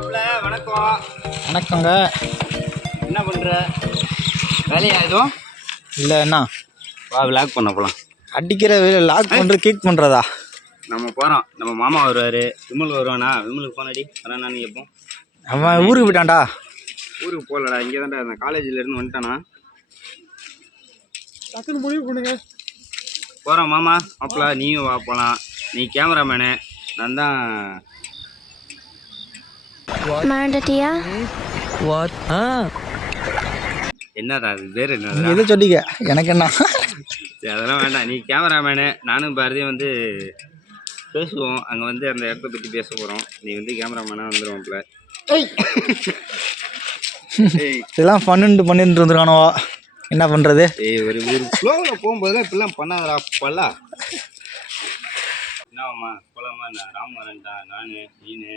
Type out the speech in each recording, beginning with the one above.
மாப்பிள்ள வணக்கம். வணக்கங்க. என்ன பண்ணுற? வேலையா எதுவும் இல்லை, என்ன வா லாக் பண்ண போகலாம். அடிக்கிற வேலை லாக் பண்ணுறது கிக் பண்ணுறதா? நம்ம போகிறோம். நம்ம மாமா வருவார். விமல் வருவானா? விமலுக்கு ஃபோன் அடி வரானான்னு கேட்போம். அவன் ஊருக்கு போயிட்டான்டா. ஊருக்கு போகலடா, இங்கே தான்டா இருந்தேன். காலேஜிலேருந்து வந்துட்டானா? டக்குன்னு முடிவு பண்ணுங்க. போகிறோம் மாமா. மாப்பிள்ள நீயும் வா போகலாம். நீ கேமராமேனு, நான் தான். என்னடா அது பேர்? என்ன எது சொல்லிக்க, எனக்கு என்ன? சரி அதெல்லாம் வேண்டாம். நீ கேமராமேனு, நானும் பாரதியும் வந்து பேசுவோம். அங்கே வந்து அந்த இடத்த பற்றி பேச போகிறோம். நீ வந்து கேமராமேனாக வந்துடுவோம்ல. இதெல்லாம் பண்ணிட்டு வந்துருக்கானவா? என்ன பண்ணுறது? ஒரு ஃப்ளோவில் போகும்போதுலாம் இப்படிலாம் பண்ணாதடா பல்லா. என்னவாம்மா போலாமா? நான் ராம் வரேன்டா, நான் நீனு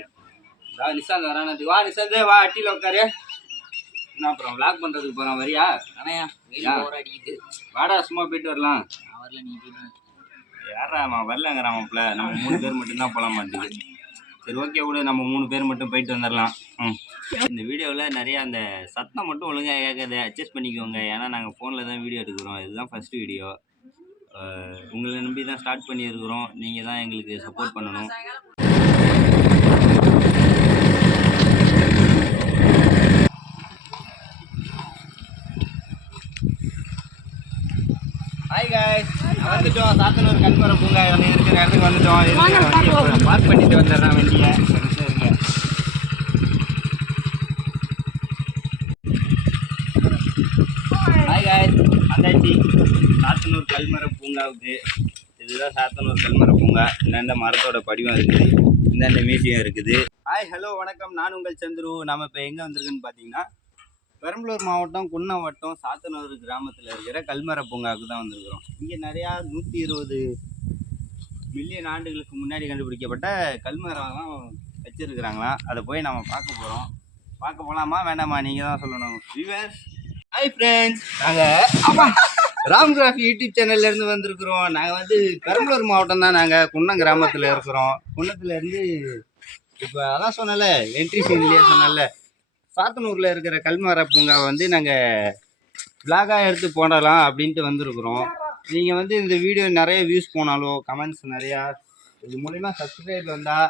நிசாந்த் வரானது. வா நிசாந்த் வா, அட்டியில் உட்காரு. என்ன அப்புறம் விளாக் பண்ணுறதுக்கு போகிறான், வரியா? அடிக்கிட்டு வாடா, சும்மா போயிட்டு வரலாம். வரல, நீ யாரா அவன் வரலங்கிறான்ல. நம்ம 3 பேர் மட்டும்தான் போகலாம் மாட்டேங்குது. சரி ஓகே விடு, நம்ம 3 பேர் மட்டும் போயிட்டு வந்துடலாம். இந்த வீடியோவில் நிறையா அந்த சத்தம் மட்டும் ஒழுங்காக கேட்காது, அட்ஜஸ்ட் பண்ணிக்கோங்க. ஏன்னா நாங்கள் ஃபோனில் தான் வீடியோ எடுக்கிறோம். இதுதான் ஃபஸ்ட்டு வீடியோ. உங்களை நம்பி தான் ஸ்டார்ட் பண்ணியிருக்கிறோம். நீங்கள் தான் எங்களுக்கு சப்போர்ட் பண்ணணும். ஹாய் காய்ஸ், வந்துட்டோம். சாத்தனூர் கண்மரம் பூங்கா இருக்கிற இடத்துக்கு வந்துட்டோம். பார்க் பண்ணிட்டு வந்துடுறேன் வண்டியை. ஹாய் காய்ஸ், வந்தாச்சு சாத்தனூர் கல்மர பூங்காவுக்கு. இதுதான் சாத்தனூர் கல்மர பூங்கா. இந்தாண்ட மரத்தோட படிவம் இருக்குது, இந்தாண்ட மியூசியம் இருக்குது. ஹாய் ஹலோ வணக்கம், நான் உங்கள் சந்துரு. நம்ம இப்போ எங்கே வந்திருக்குன்னு பார்த்தீங்கன்னா, பெரம்பலூர் மாவட்டம் குன்னம் வட்டம் சாத்தனூர் கிராமத்தில் இருக்கிற கல்மர பூங்காவுக்கு தான் வந்திருக்கிறோம். இங்கே நிறையா 120 மில்லியன் ஆண்டுகளுக்கு முன்னாடி கண்டுபிடிக்கப்பட்ட கல்மரம்லாம் வச்சுருக்குறாங்களாம். அதை போய் நம்ம பார்க்க போகிறோம். பார்க்க போகலாமா வேண்டாமா? நீங்கள் தான் சொல்லணும். வியூவர்ஸ், ஹாய் ஃப்ரெண்ட்ஸ், நாங்கள் ராம்கிராஃபி யூடியூப் சேனல்லேருந்து வந்திருக்கிறோம். நாங்கள் வந்து பெரம்பலூர் மாவட்டம் தான். நாங்கள் குன்னம் கிராமத்தில் இருக்கிறோம். குன்னத்துலேருந்து இப்போ அதான் சொன்னல, என்ட்ரி சீன்லேயே சொன்னல, சாத்தனூரில் இருக்கிற கல்மர பூங்காவை வந்து நாங்கள் விளாகாக எடுத்து போடலாம் அப்படின்ட்டு வந்திருக்கிறோம். நீங்கள் வந்து இந்த வீடியோ நிறைய வியூஸ் போனாலோ, கமெண்ட்ஸ் நிறையா, இது மூலிமா சப்ஸ்கிரைப் வந்தால்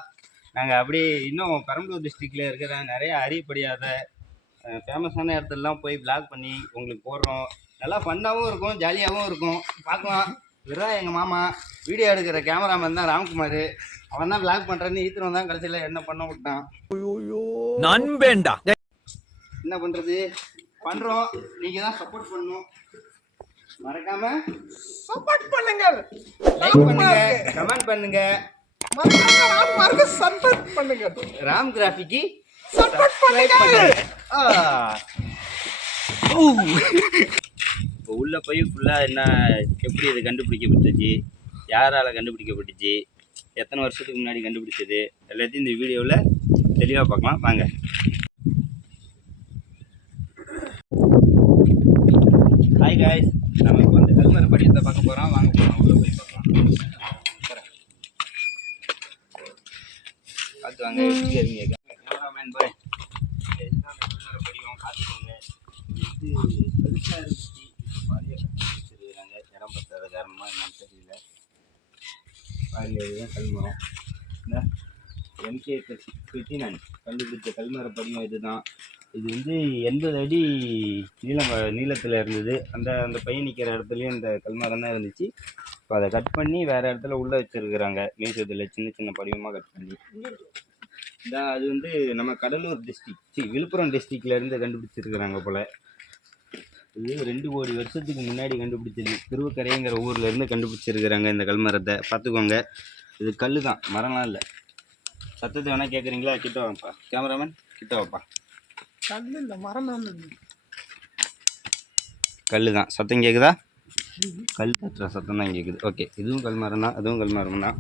நாங்கள் அப்படியே இன்னும் பெரம்பலூர் டிஸ்ட்ரிக்டில் இருக்கிற நிறைய அறியப்படியாத ஃபேமஸான இடத்துலலாம் போய் விளாக் பண்ணி உங்களுக்கு போடுறோம். நல்லா ஃபன்னாகவும் இருக்கும், ஜாலியாகவும் இருக்கும். பார்க்கலாம். இதுதான் எங்கள் மாமா. வீடியோ எடுக்கிற கேமராமேன் தான் ராம்குமார். அவன் தான் விளாக் பண்ணுறேன்னு ஈத்திரம் தான் கடைசியில் என்ன பண்ண விட்டான். நண்பேண்டா, என்ன பண்ணுறது, பண்ணுறோம். நீங்கள் தான் சப்போர்ட் பண்ணணும். மறக்காம சப்போர்ட் பண்ணுங்க, லைக் பண்ணுங்க, கமெண்ட் பண்ணுங்க, மறக்காம சப்போர்ட் பண்ணுங்க. ராம்கிராஃபிக்கு சப்போர்ட் பண்ணுங்க. இப்போ உள்ள போய் ஃபுல்லாக என்ன, எப்படி இது கண்டுபிடிக்கப்பட்டுச்சு, யாரால் கண்டுபிடிக்கப்பட்டுச்சு, எத்தனை வருஷத்துக்கு முன்னாடி கண்டுபிடிச்சது, எல்லாத்தையும் இந்த வீடியோவில் தெளிவாக பார்க்கலாம். வாங்க. ஹாய் காய்ஸ், நம்ம இப்போ வந்து கல்மர படியத்தை பார்க்க போகிறோம். வாங்க போகிறோம், உள்ளே போய் பார்க்கலாம். பார்த்து வாங்க, எப்படி இருங்க கேமராமேன் பாய். இதுதான் அந்த கல்மர படிவம், பார்த்துக்கோங்க. இது வந்து பெருசாக இருந்துச்சு, பாதியாக கட்டி வச்சுருக்கிறாங்க. இடம் பற்றாத காரணமாக என்னன்னு தெரியல. பாருங்க, இதுதான் கல்மரம். இந்த MK 59 கண்டுபிடிச்ச கல்மர படிவம் இதுதான். இது வந்து 80 அடி நீளத்தில் இருந்தது. அந்த பையன் நிற்கிற இடத்துலையும் இந்த கல்மரம் தான் இருந்துச்சு. இப்போ அதை கட் பண்ணி வேறு இடத்துல உள்ளே வச்சுருக்குறாங்க. மியூசியத்தில் சின்ன சின்ன படிவமாக கட் பண்ணி. அது வந்து நம்ம கடலூர் டிஸ்ட்ரிக்ட், விழுப்புரம் டிஸ்ட்ரிக்ட்லேருந்து கண்டுபிடிச்சிருக்கிறாங்க போல். இது 2 கோடி வருஷத்துக்கு முன்னாடி கண்டுபிடிச்சது. திருவக்கரைங்கிற ஊர்லேருந்து கண்டுபிடிச்சிருக்கிறாங்க இந்த கல்மரத்தை. பார்த்துக்கோங்க, இது கல் தான், மரம்லாம் இல்லை. சத்தத்தை வேணால் கேட்குறீங்களா? கிட்ட வாப்பா கேமராமேன், கிட்ட வாப்பா. கல் இல்லை, மரம் தான். கல் தான். சத்தம் கேட்குதா? கல் தட்டுற சத்தம் தான் கேட்குது. ஓகே, இதுவும் கல்மரம் தான், அதுவும் கல்மரம் தான்.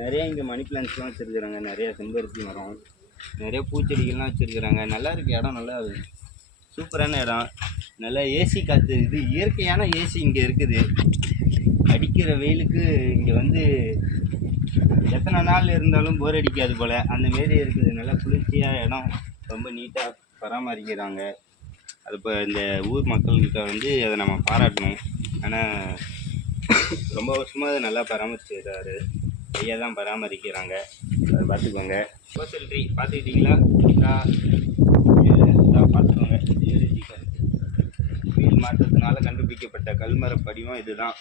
நிறையா இங்கே மணி பிளான்ட்ஸ்லாம் வச்சுருக்குறாங்க. நிறையா செம்பருத்தி மரம், நிறைய பூச்செடிகள்லாம் வச்சுருக்குறாங்க. நல்லா இருக்குது இடம், நல்லா சூப்பரான இடம். நல்லா ஏசி காற்று. இது இயற்கையான ஏசி இங்கே இருக்குது. அடிக்கிற வெயிலுக்கு இங்கே வந்து எத்தனை நாள் இருந்தாலும் போர் அடிக்காது போல் அந்தமாரி இருக்குது. நல்லா குளிர்ச்சியாக இடம் ரொம்ப நீட்டாக பராமரிக்கிறாங்க. அது இப்போ இந்த ஊர் மக்கள்கிட்ட வந்து அதை நம்ம பாராட்டணும். ஆனால் ரொம்ப வருஷமாக அதை நல்லா பராமரிச்சுக்கிறாரு. ஐயா தான் பராமரிக்கிறாங்க. அதை பார்த்துக்கோங்க. சோசியல் ட்ரீ பார்த்துக்கிட்டிங்களா? பார்த்துக்கோங்க. புயல் மாற்றத்தினால கண்டுபிடிக்கப்பட்ட கல்மர படிவம் இதுதான்.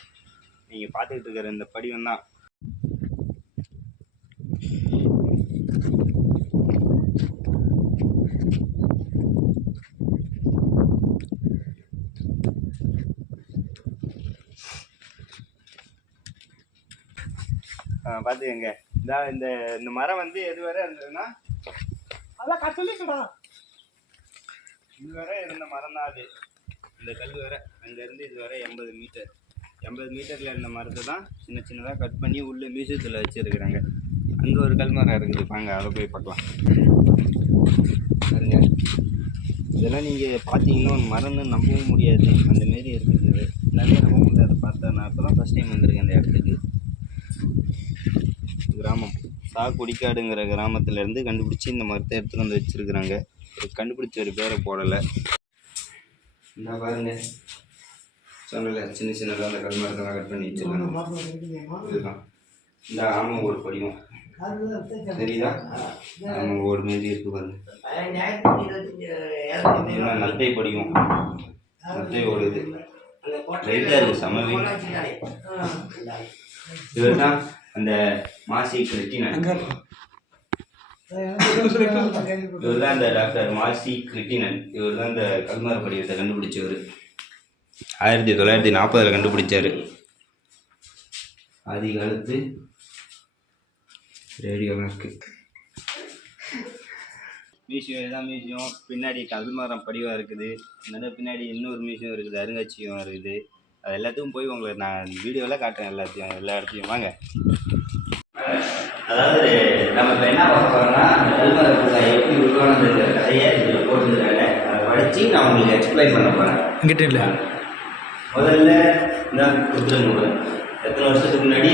நீங்கள் பார்த்துக்கிட்டு இருக்கிற இந்த படிவம் தான். பார்த்துக்கங்க. இந்த இந்த மரம் வந்து எது வரை இருந்ததுன்னா அதான் சொல்லிக்கடா. இது வரை இருந்த மரம் தான் அது. இந்த கல் வரை அங்கேருந்து இது வரை 80 மீட்டர். 80 மீட்டரில் இருந்த மரத்தை தான் சின்ன சின்னதாக கட் பண்ணி உள்ளே மியூசியத்தில் வச்சுருக்குறாங்க. அங்கே ஒரு கல்மரம் இருக்குது. வாங்க அதை போய் பார்க்கலாம். பாருங்க, இதெல்லாம் நீங்கள் பார்த்தீங்கன்னா மரம்னு நம்பவும் முடியாது. அந்தமாரி இருக்குது. நிறைய நம்ப முடியாது. பார்த்தா நான் இப்போ தான் ஃபஸ்ட் டைம் வந்திருக்கேன் அந்த இடத்துக்கு. கிராமம் சாக்குடிக்காடுங்கிற கிராமத்துலேருந்து கண்டுபிடிச்சி இந்த மரத்தை எடுத்துகிட்டு வந்து வச்சுருக்குறாங்க. கண்டுபிடிச்ச ஒரு பேரை போடலை. இந்த பாருங்க, சொன்னல சின்ன சின்னதாக அந்த கல்மரத்தெல்லாம் கட் பண்ணி வச்சுருக்காங்க. இதுதான் இந்த ஆமங்கோடு படிவம் தெரியுதா? ஆமங்கோடு மாரி இருக்குது பாருங்க. இதெல்லாம் நத்தை படிவம். நத்தையோடு இது லைட்டாக இருக்குது. சமவே இவர் தான் அந்த மாசி கிரிட்டினன். இவர் தான் இந்த டாக்டர் மாசி கிரிட்டினன். இவர் தான் இந்த கல்மர படிவத்தை கண்டுபிடிச்சவர். 1940 கண்டுபிடிச்சார். ஆதி காலத்து ரேடியோலாம் இருக்குது. மியூசியம் இதுதான் மியூசியம். பின்னாடி கல்மரம் படிவம் இருக்குது. அதனால பின்னாடி இன்னொரு மியூசியம் இருக்குது, அருங்காட்சியகம் இருக்குது. அது எல்லாத்துக்கும் போய் உங்களுக்கு நான் வீடியோவில் காட்டுறேன். எல்லா இடத்தையும் வாங்க. அதாவது நம்ம இப்போ என்ன பார்க்க போகிறோம்னா, அந்த கல்மர பூங்கா எப்படி உருவானதுங்கிற கதையை இதில் போட்டுருக்காங்க. அதை படித்து நான் உங்களுக்கு எக்ஸ்பிளைன் பண்ண போகிறேன். கிட்ட இல்லை முதல்ல இந்த கொடுத்துருங்க. எத்தனை வருஷத்துக்கு முன்னாடி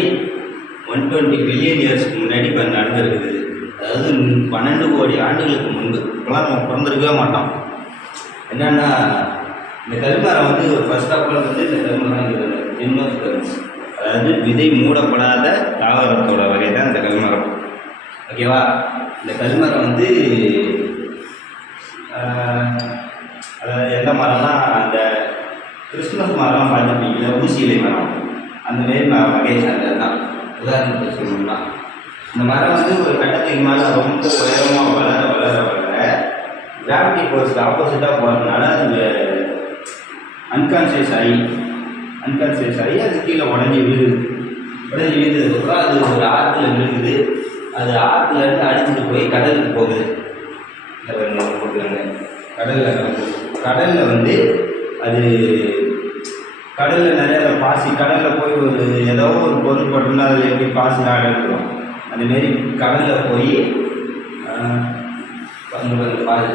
120 பில்லியன் இயர்ஸ்க்கு முன்னாடி இப்போ நடந்திருக்குது. அதாவது 12 கோடி ஆண்டுகளுக்கு முன்பு. இப்போலாம் நம்ம பிறந்திருக்கவே மாட்டோம். என்னென்னா இந்த கல்மரம் வந்து ஃபர்ஸ்ட் ஆஃப் ஆல் வந்து இந்த கல்மரம் ஜிம்னோஸ்பெர்ம்ஸ், அதாவது விதை மூடப்படாத தாவரத்தோட வகை தான் இந்த கல்மரம். ஓகேவா? இந்த கல்மரம் வந்து அதாவது எந்த மரம்னா அந்த கிறிஸ்துமஸ் மரம்லாம் பார்த்துருப்பீங்களா, ஊசி இலை மரம், அந்தமாரி வகையை சார்ந்தது தான். உதாரணத்துக்கு சொல்லணும்னா இந்த மரம் வந்து ஒரு கட்டத்துக்கு மேலே ரொம்ப உயரமாக வளர வளர வளர கிராவிட்டி ஃபோர்ஸ்க்கு ஆப்போசிட்டாக போகிறதுனால அது அன்கான்சியஸ் ஆகி அது கீழே உடஞ்சி விழுந்ததுக்கப்புறம் அது ஒரு ஆற்றுல விழுகுது. அது ஆற்றுலேருந்து அடிச்சுட்டு போய் கடலுக்கு போகுது. கடலில் வந்து அது கடலில் நிறைய பாசி, கடலில் போய் ஒரு ஏதோ ஒரு பொருள் போட்டோம்னா அதில் எப்படி பாசி நாடு இருக்கிறோம், அதுமாரி கடலில் போய்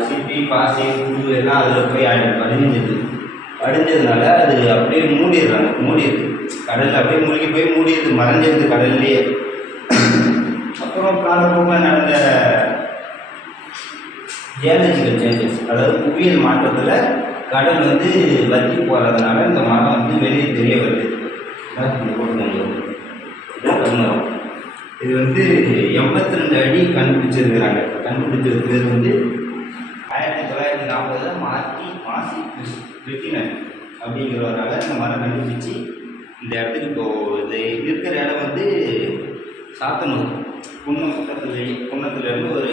சிப்பி பாசி புழு எல்லாம் அதில் போய் படிஞ்சதுனால அது அப்படியே மூடிடுது. கடலில் அப்படியே மூழ்கி போய் மூடிடுது, மறைஞ்சிருது கடல்லையே. அப்புறம் காலப்போக்கில் நடந்த ஜியாலஜிக்கல் சேஞ்சஸ், அதாவது புவியியல் மாற்றத்தில் கடல் வந்து வற்றி போகிறதுனால இந்த மரம் வந்து வெளியே தெரிய வருது. இதுதான் கல்மரம். இது வந்து 82 அடி கண்டுபிடிச்சிருக்கிறாங்க. கண்டுபிடிச்சது பேர் வந்து 1940 மாசி கிரிட்டினன் அப்படிங்கிறவரால் இந்த மரம் கண்டுபிடிச்சி இந்த இடத்துக்கு இப்போது இது இருக்கிற இடம் வந்து சாத்தனூர் குன்னத்துலேருந்து ஒரு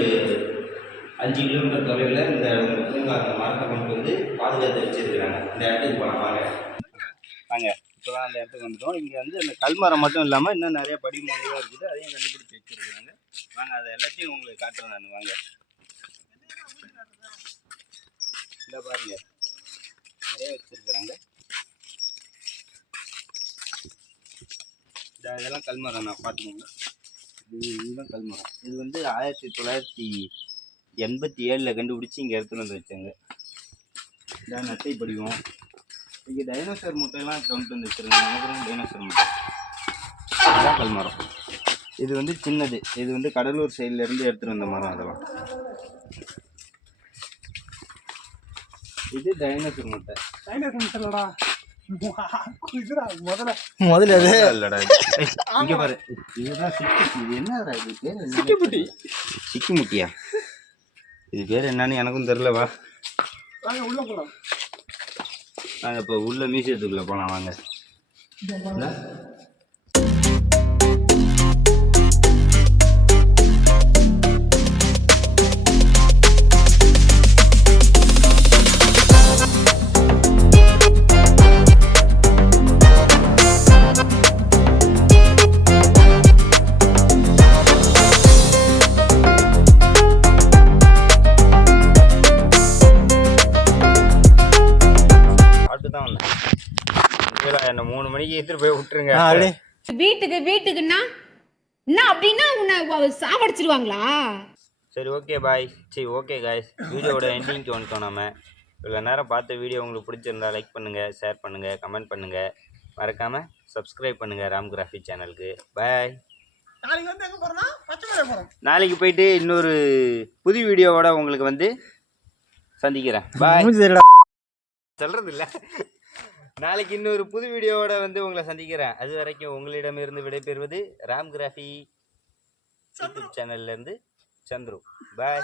5 கிலோமீட்டர் தொலைவில் இந்த பூங்கா அந்த மரத்தை கொண்டு வந்து பாதுகாத்து வச்சுருக்கிறாங்க. இந்த இடத்துக்கு போகலாம் வாங்க. இப்போ தான் அந்த இடத்துக்கு வந்துட்டோம். இங்கே வந்து அந்த கல்மரம் மட்டும் இல்லாமல் இன்னும் நிறைய படிமங்களாக இருக்குது, அதையும் கண்டுபிடிச்சி வச்சுருக்குறாங்க. வாங்க, அதை எல்லாத்தையும் உங்களுக்கு காட்டுறேன் நான். வாங்க, இந்த பாருங்க நிறைய வச்சுருக்குறாங்க. இதெல்லாம் கல்மரம் நான் பார்த்துக்கோங்க. இதுதான் கல்மரம். இது வந்து 1987 கண்டுபிடிச்சி இங்கே எடுத்துகிட்டு வந்து வச்சாங்க. இதான் நத்தை படிவம். இங்கே டைனோசர் முட்டையெல்லாம் கொண்டு வந்து வச்சுருக்காங்க. நமக்கு டைனோசர் முட்டை. இதுதான் கல்மரம். இது வந்து சின்னது, இது வந்து கடலூர் சைடுல இருந்து எடுத்துட்டு வந்த மரம். அதெல்லாம் இது டைனோசர் முட்டை. டைனோசர் இல்லடா, இதுடா முதல்ல இல்லடா இங்க பாரு, இதுதான் சிக்கி. இது என்னடா இது பேர்? சிக்கிமுட்டி. சிக்கிமுட்டியா? இது பேர் என்னன்னு எனக்கும் தெரியல. வா வாங்க உள்ள போலாம். நாங்கள் இப்போ உள்ள மியூசியத்துக்குள்ளே போகலாம் வாங்க. என்ன 3 மணிக்கு எடுத்துட்டு போய் விட்டுருங்க. வீட்டுக்குன்னா என்ன அப்படின்னா உன்னை சாவடிச்சிருவாங்களா? சரி ஓகே பாய். சரி ஓகே காய்ஸ், வீடியோவோட எண்டிங்க்கு வந்துட்டோம். நம்ம இவ்வளோ நேரம் பார்த்த வீடியோ உங்களுக்கு பிடிச்சிருந்தா லைக் பண்ணுங்கள், ஷேர் பண்ணுங்கள், கமெண்ட் பண்ணுங்கள், மறக்காமல் சப்ஸ்கிரைப் பண்ணுங்கள் ராம்கிராஃபி சேனலுக்கு. பாய். நாளைக்கு வந்து எங்க போறோம்னா பச்சைமலை போறோம். நாளைக்கு போயிட்டு இன்னொரு புது வீடியோவோட உங்களுக்கு வந்து சந்திக்கிறேன். பாய். சொல்கிறது இல்லை, நாளைக்கு இன்னொரு புது வீடியோவோட வந்து உங்களை சந்திக்கிறேன். அது வரைக்கும் உங்களிடமிருந்து விடைபெறுவது ராம்கிராஃபி யூடியூப் சேனல்லேருந்து சந்துரு. பாய்.